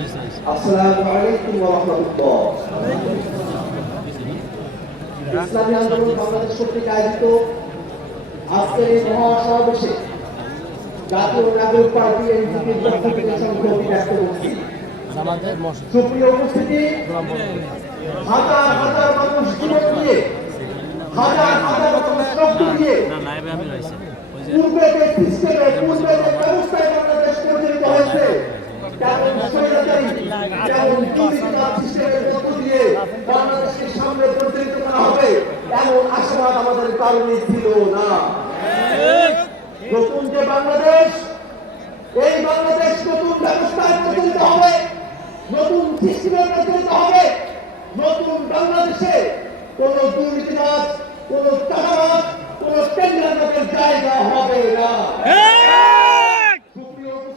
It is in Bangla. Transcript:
আসসালামু আলাইকুম ওয়া রাহমাতুল্লাহ ইসলামী আন্দোলন বাংলাদেশ কর্তৃক আয়োজিত আজকের এই মহাসমাবেশে জাতীয় নাগরিক পার্টি এনসিপির পক্ষ থেকে সংহতি ব্যক্ত করছি সুপ্রিয় উপস্থিতি হাজার হাজার মানুষ জীবন দিয়ে হাজার হাজার মানুষ রক্ত দিয়ে পূর্বে যে সিস্টেমে পূর্বে যে আমাদের কারণে ছিল না। নতুন যে বাংলাদেশ, এই বাংলাদেশ নতুন ব্যবস্থায় প্রচলিত হবে, নতুন সিস্টেমে প্রচলিত হবে।